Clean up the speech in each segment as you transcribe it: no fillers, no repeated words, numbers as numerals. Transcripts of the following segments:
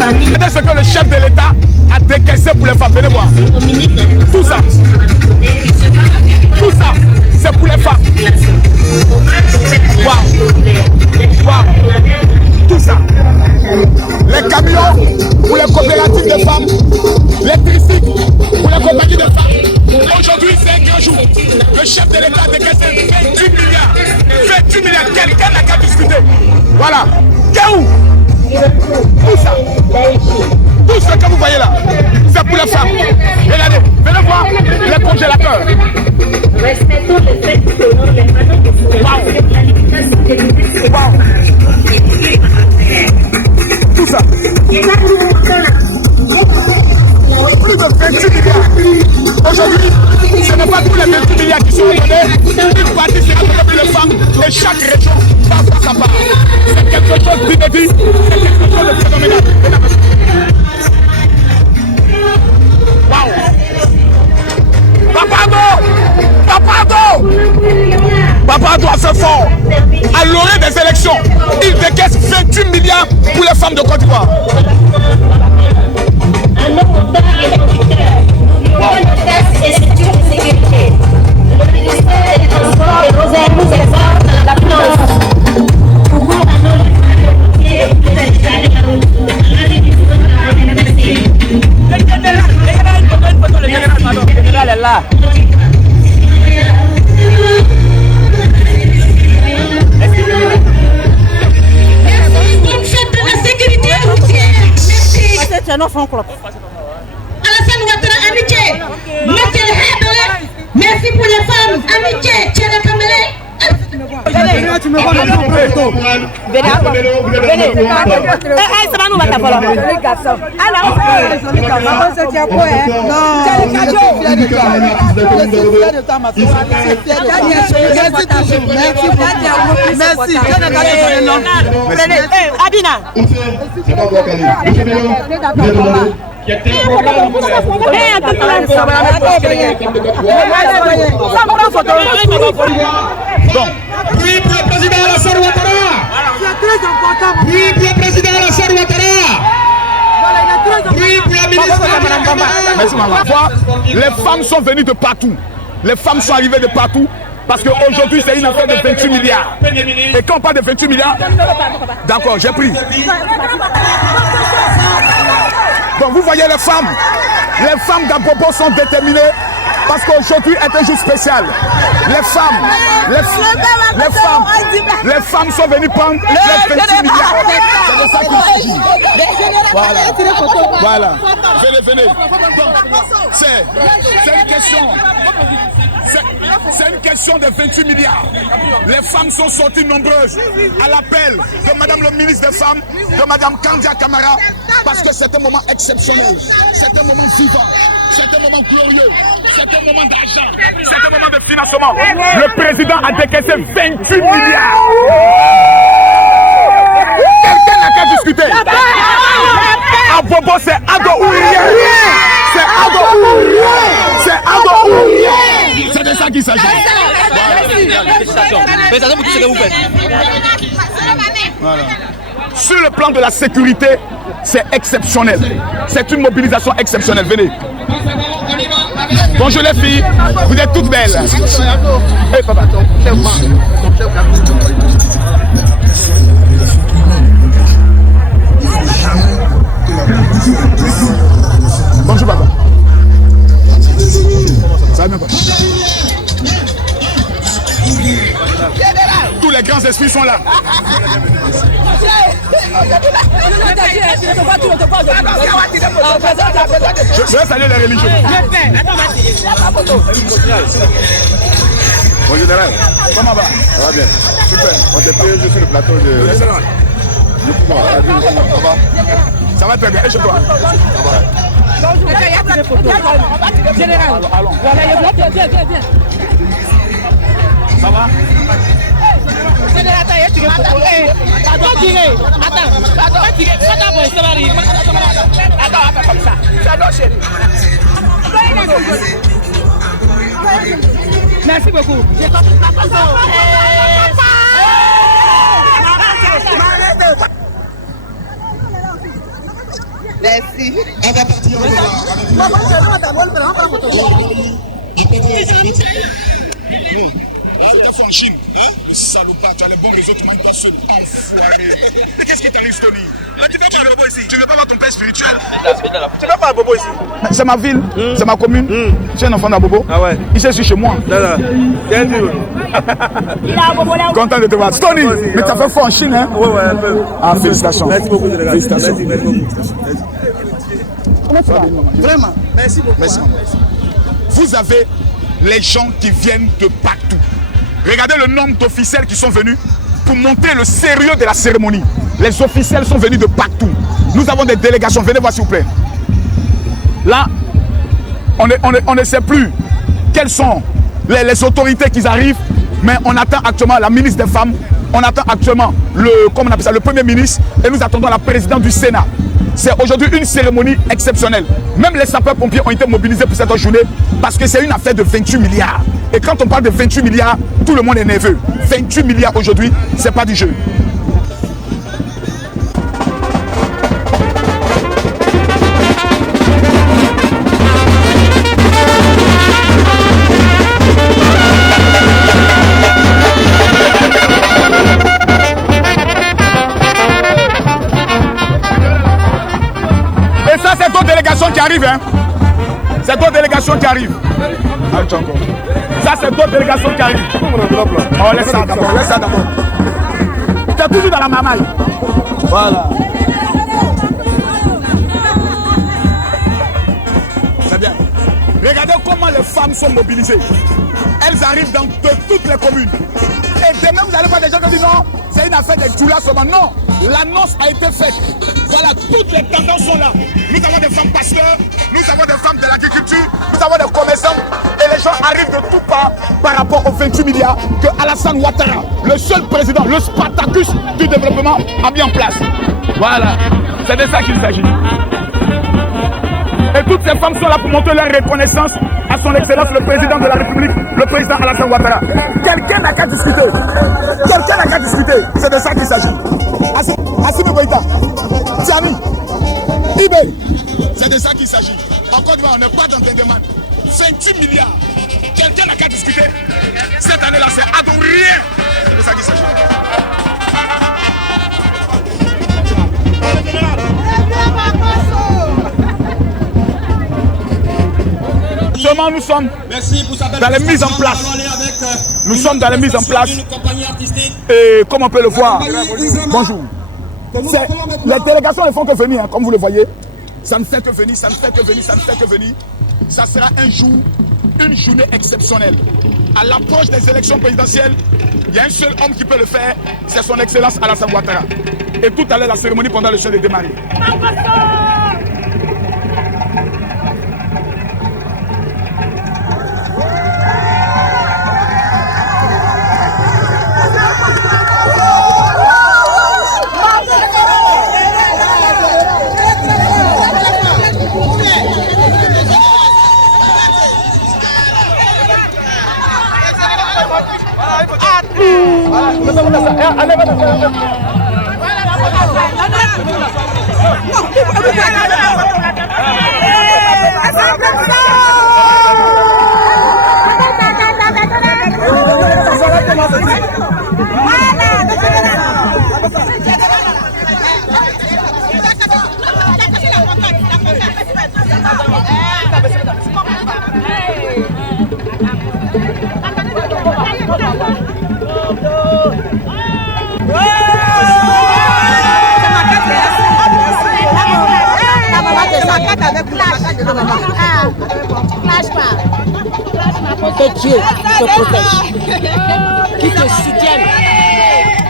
Regardez ce que le chef de l'État a décaissé pour les femmes. Venez voir. Tout ça. Tout ça, c'est pour les femmes. Waouh. Waouh. Tout ça. Les camions pour les coopératives de femmes. Les tricycles pour les compagnies de femmes. Aujourd'hui, c'est un grand jour. Le chef de l'État a décaissé 28 milliards. 28 milliards. Quelqu'un n'a qu'à discuter. Voilà. Gaou. Tout ça. Tout ce que vous voyez là, c'est pour les femmes. Regardez, venez voir les congélateurs. Respectons les faits qui honorent les panneaux de Wow. Tout ça. Plus de 28 milliards. Aujourd'hui, ce n'est pas tous les 28 milliards qui sont donnés. Une partie, c'est pour les femmes de chaque région. Pas sa part. C'est quelque chose d'inédit. C'est quelque chose de phénoménal. Waouh! Papado a fait fort. À l'orée des élections, il décaisse 28 milliards pour les femmes de Côte d'Ivoire. Le ministère des Transports et Rosaire nous exhorte à la France. Pour c'est un enfant club. Alassane Ouattara, amitié. Merci pour les femmes, amitié. Tiens Kamele. Tu me vois maintenant. Venez. Ça va nous battre voilà. Les garçons. Alors, c'est qui a quoi non. Merci. Abina. Oui, pour le président Alassane Ouattara. Oui, pour le président Alassane Ouattara. Oui, pour la ministre. Merci maman. Les femmes sont venues de partout. Les femmes sont arrivées de partout. Parce qu'aujourd'hui, c'est une affaire de 28 milliards. Et quand on parle de 28 milliards, d'accord, j'ai pris. Donc vous voyez les femmes d'Apopo sont déterminées parce qu'aujourd'hui est un jour spécial. Les femmes sont venues prendre les 28 milliards. C'est de ça qu'il s'agit. Voilà. Venez. Donc, c'est une question. C'est une question de 28 milliards. Les femmes sont sorties nombreuses à l'appel de Madame le ministre des Femmes, de Madame Kandia Camara, parce que c'est un moment exceptionnel, c'est un moment vivant, c'est un moment glorieux, c'est un moment d'achat, c'est un moment de financement. Le président a décaissé 28 milliards. Quelqu'un n'a qu'à discuter. À Bobo, c'est Ado ou rien. C'est Ado ou rien. C'est Ado ou rien. C'est de ça qu'il s'agit. Voilà. Sur le plan de la sécurité, c'est exceptionnel. C'est une mobilisation exceptionnelle. Venez. Bonjour les filles, vous êtes toutes belles. Hey, papa. Bonjour papa. Ça va bien papa? Tous les grands esprits sont là. Je vais saluer les religieux. Bonjour général. Comment va? Ça va bien. Super. On t'est payé sur le plateau de... Ça va très bien. Et chez toi? Ça va. Général. Allons. Viens. Ça va? Attends, comme ça. Merci beaucoup. Merci. On va partir en C'était fait en Chine, hein? Le salopard, tu as les bons réseaux, tu manges pas seul. Enfoiré. Mais qu'est-ce qui t'arrive, Tony? Là, tu ne veux pas le bobo ici. Tu ne veux pas voir ton père spirituel. Tu ne veux pas le bobo ici. C'est ma ville, c'est ma commune. Je suis un enfant d'Abobo. Ah ouais. Il est chez moi. Il a un bobo là. Content de te voir. Tony, mais tu as fait fort en Chine, hein? Ouais, ouais, un peu. Ah, félicitations. Merci beaucoup, délégation. Félicitations. Merci beaucoup. Vraiment. Merci beaucoup. Merci. Vous avez les gens qui viennent de partout. Regardez le nombre d'officiels qui sont venus pour montrer le sérieux de la cérémonie. Les officiels sont venus de partout. Nous avons des délégations. Venez voir s'il vous plaît. Là, on ne sait plus quelles sont les autorités qui arrivent, mais on attend actuellement la ministre des Femmes, on attend actuellement le Premier ministre et nous attendons la présidente du Sénat. C'est aujourd'hui une cérémonie exceptionnelle. Même les sapeurs-pompiers ont été mobilisés pour cette journée parce que c'est une affaire de 28 milliards. Et quand on parle de 28 milliards, tout le monde est nerveux. 28 milliards aujourd'hui, c'est pas du jeu. C'est d'autres délégations qui arrivent, hein. C'est d'autres délégations qui arrivent. Ça, c'est d'autres délégations qui arrivent. Oh, laisse ça d'abord, laisse ça d'abord. Tu es toujours dans la mamaille. Voilà. C'est bien. Regardez comment les femmes sont mobilisées. Elles arrivent dans toutes les communes. Et demain, vous allez voir des gens qui disent non, c'est une affaire de Tchoula seulement. Non, l'annonce a été faite. Voilà, toutes les tendances sont là. Nous avons des femmes pasteurs, nous avons des femmes de l'agriculture, nous avons des commerçants. Et les gens arrivent de tout part par rapport aux 28 milliards que Alassane Ouattara, le seul président, le Spartacus du développement, a mis en place. Voilà, c'est de ça qu'il s'agit. Et toutes ces femmes sont là pour montrer leur reconnaissance à son excellence le président de la République, le président Alassane Ouattara. Quelqu'un n'a qu'à discuter. Quelqu'un n'a qu'à discuter. C'est de ça qu'il s'agit. Assimi Goïta, Tiani, Ibé, c'est de ça qu'il s'agit. En Côte d'Ivoire, on n'est pas dans des demandes. 28 milliards. Quelqu'un n'a qu'à discuter. Cette année-là, c'est à de rien. C'est de ça qu'il s'agit. Seulement nous sommes dans les mises en place. Nous sommes dans les mises en place. Et comme on peut le voir, bonjour. Les délégations ne font que venir, hein, comme vous le voyez. Ça ne fait que venir, ça ne fait que venir, ça ne fait que venir. Ça sera un jour, une journée exceptionnelle. À l'approche des élections présidentielles, il y a un seul homme qui peut le faire, c'est son excellence Alassane Ouattara. Et tout à l'heure, la cérémonie pendant le chant de démarrer. Que Dieu te protège, qui te soutienne.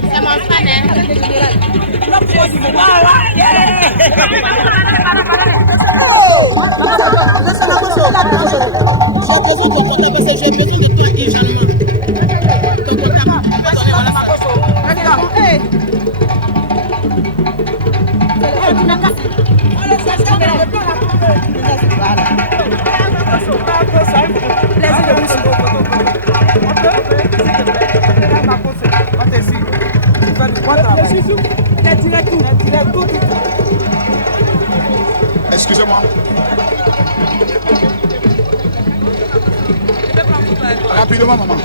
C'est mon fan, Excusez-moi. Rapidement, maman.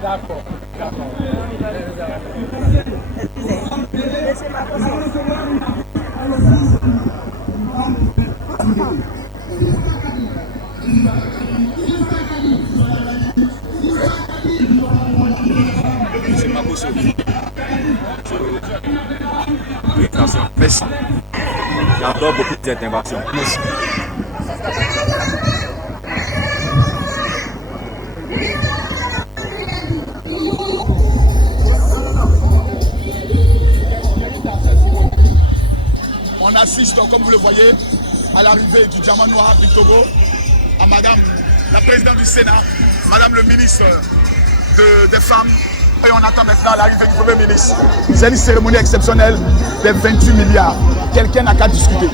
D'accord, d'accord. C'est ma bosse. Merci. J'adore beaucoup cette intervention. Merci. On assiste, comme vous le voyez, à l'arrivée du diamant noir du Togo, à Madame la présidente du Sénat, Madame le ministre des Femmes, et on attend maintenant l'arrivée du Premier ministre. C'est une cérémonie exceptionnelle des 28 milliards. Quelqu'un n'a qu'à discuter.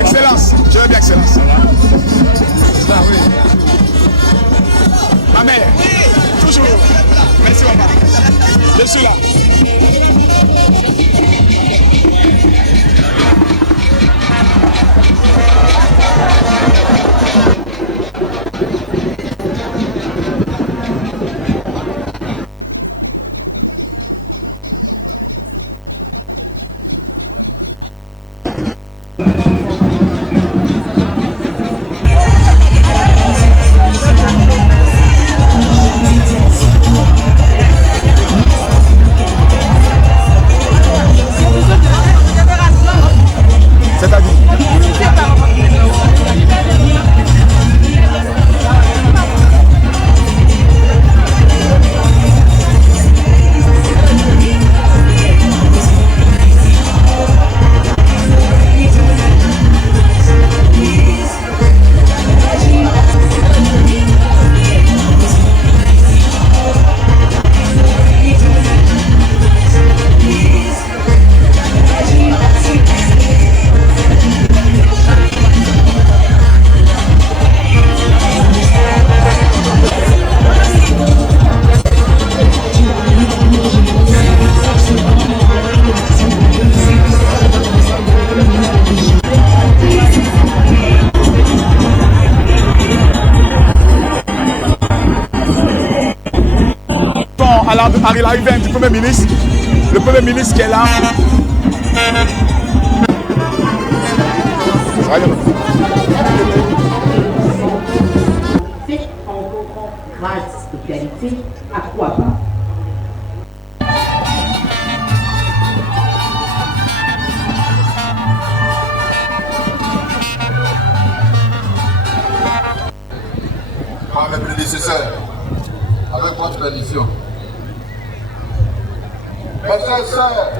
Excellence. à l'arrivée du Premier ministre. Le Premier ministre qui est là. Grâce de qualité, à quoi pas? Par mes prédécesseurs, avec votre tradition. Mes frères et sœurs,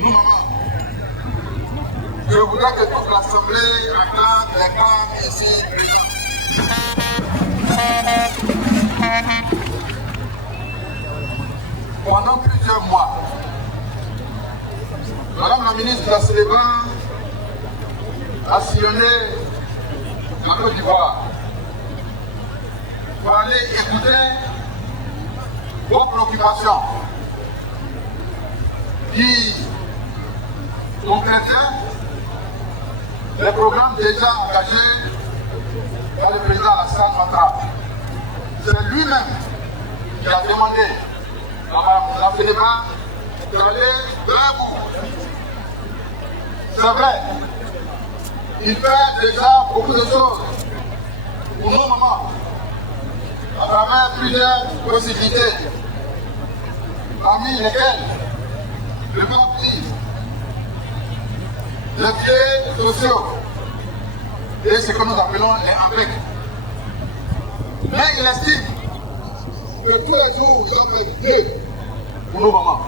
nous maman, je voudrais que toute l'Assemblée acclame les femmes ici présentes. Pendant plusieurs mois, Madame la ministre de la Célébra a sillonné la Côte d'Ivoire pour aller écouter vos préoccupations qui concrétisent les programmes déjà engagés par le président Alassane Ouattara. C'est lui-même qui a demandé à la Célébra d'aller vers vous. C'est vrai, il fait déjà beaucoup de choses pour nos mamans à travers plusieurs possibilités, parmi lesquelles le parti, les pieds sociaux et ce que nous appelons les APEC. Mais il estime que tous les jours, nous sommes deux pour nos mamans.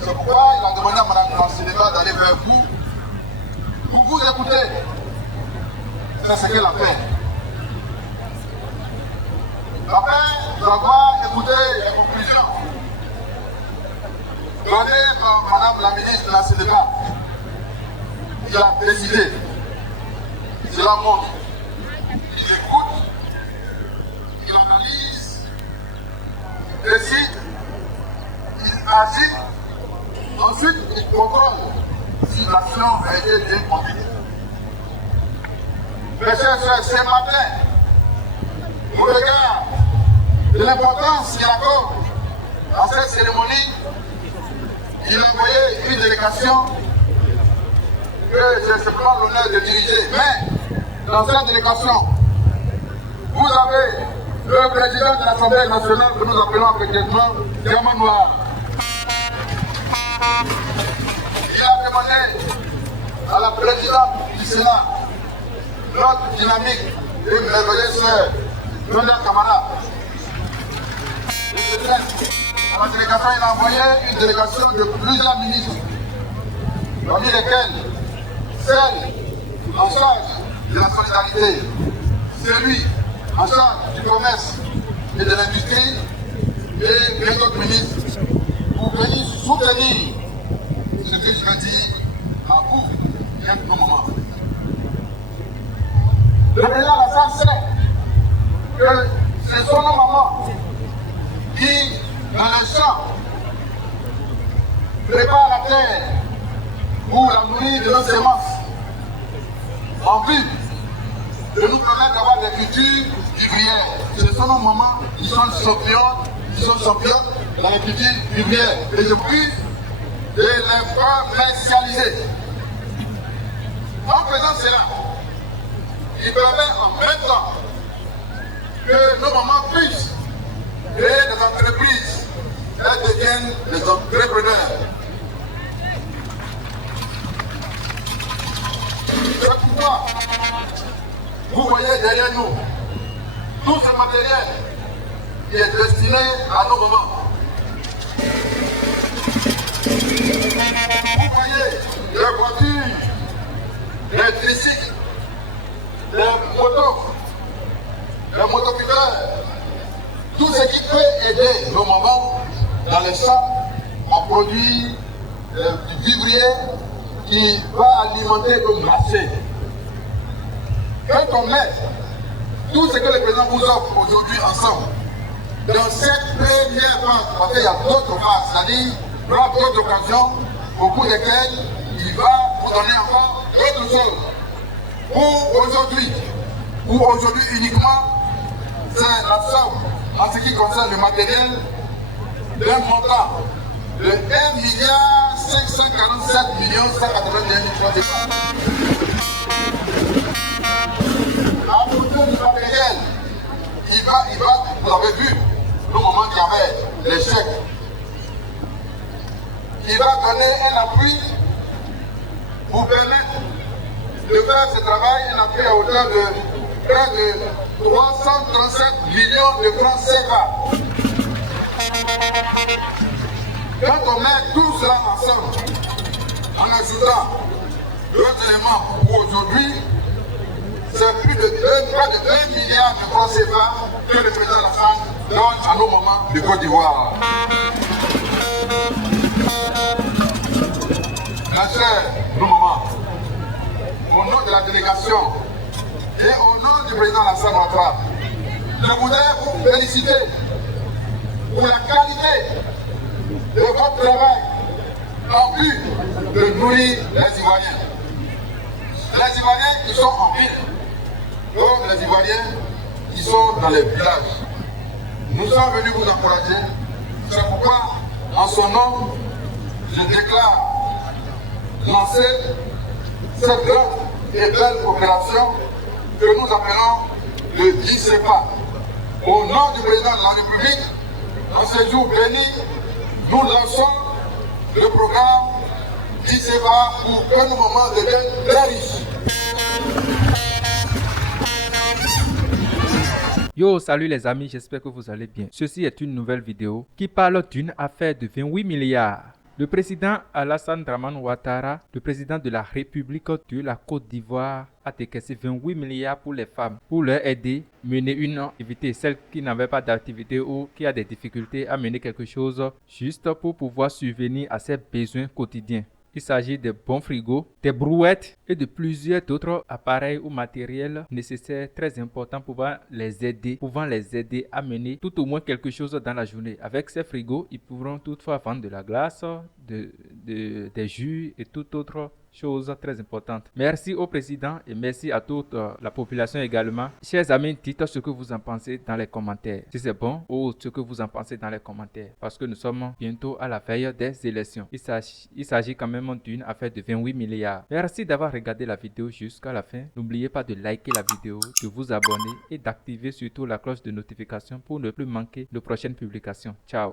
C'est pourquoi il a demandé à Mme Nanséleva d'aller vers vous, pour vous écouter. C'est ce qu'elle a fait. Après avoir écouté les conclusions données par Mme la ministre de la Célébra, il a décidé, cela montre, il écoute, il analyse, il décide, il agit, ensuite il contrôle si l'action a été bien conduite. Mes chers frères, ce matin, au regard de l'importance qu'il accorde à cette cérémonie, il a envoyé une délégation que j'ai simplement l'honneur de diriger. Mais dans cette délégation, vous avez le président de l'Assemblée nationale que nous appelons affectueusement Diamant Noir. Il a demandé à la présidente du Sénat, notre dynamique et merveilleuse sœur, Jonathan Camara. À la délégation, il a envoyé une délégation de plusieurs ministres, parmi lesquels celle en charge de la solidarité, celui en charge du commerce et de l'industrie et les autres ministres pour venir soutenir ce que je veux dire à vous, bien que nos moments. Le président Alassane sait que ce sont nos mamans qui, dans les champs, préparent la terre pour la nourrir de nos semences, en vue de nous permettre d'avoir des cultures vivrières. Ce sont nos mamans qui sont champions dans les cultures vivrières. Et je prie de les commercialiser. En faisant cela, il permet en même temps que nos mamans puissent créer des entreprises. Elles deviennent des entrepreneurs. C'est pourquoi vous voyez derrière nous tout ce matériel qui est destiné à nos mamans. Vous voyez les voitures, les tricycles, les motoculteurs, tout ce qui peut aider nos mamans dans les champs à produire du vivrier qui va alimenter le marché. Quand on met tout ce que le président vous offre aujourd'hui ensemble, dans cette première phase, parce qu'il y a d'autres phases, c'est-à-dire d'autres occasions au cours desquelles il va vous donner encore d'autres choses. Pour aujourd'hui uniquement, c'est la somme en ce qui concerne le matériel d'un montant de 1 547 181 000 francs CFA. À côté du matériel, il va, vous avez vu, le moment qu'il y avait les chèques, il va donner un appui pour permettre de faire ce travail, un appui à hauteur de près de 337 millions de francs CFA. Quand on met tout cela ensemble, en ajoutant d'autres éléments pour aujourd'hui, c'est plus de 2 milliards de francs CFA que le président Alassane donne à nos moments de Côte d'Ivoire. Mes chers moments, au nom de la délégation et au nom du président Alassane Ouattara, je voudrais vous féliciter pour la qualité de votre travail en vue de nourrir les Ivoiriens. Les Ivoiriens qui sont en ville, comme les Ivoiriens qui sont dans les villages. Nous sommes venus vous encourager. C'est pourquoi, en son nom, je déclare lancer cette grande et belle opération que nous appelons le DICEPA. Au nom du président de la République, en ce jour béni, nous lançons le programme DICEPA pour que nos moments deviennent très riches. Yo, salut les amis, j'espère que vous allez bien. Ceci est une nouvelle vidéo qui parle d'une affaire de 28 milliards. Le président Alassane Dramane Ouattara, le président de la République de la Côte d'Ivoire, a décaissé 28 milliards pour les femmes, pour leur aider, mener une activité, celle qui n'avait pas d'activité ou qui a des difficultés à mener quelque chose, juste pour pouvoir subvenir à ses besoins quotidiens. Il s'agit de bons frigos, des brouettes et de plusieurs autres appareils ou matériels nécessaires très importants pouvant les aider à mener tout au moins quelque chose dans la journée. Avec ces frigos, ils pourront toutefois vendre de la glace, des jus et toute autre chose très importante. Merci au président et merci à toute la population également. Chers amis, dites ce que vous en pensez dans les commentaires. Si c'est bon ou ce que vous en pensez dans les commentaires. Parce que nous sommes bientôt à la veille des élections. Il s'agit quand même d'une affaire de 28 milliards. Merci d'avoir regardé la vidéo jusqu'à la fin. N'oubliez pas de liker la vidéo, de vous abonner et d'activer surtout la cloche de notification pour ne plus manquer de prochaines publications. Ciao.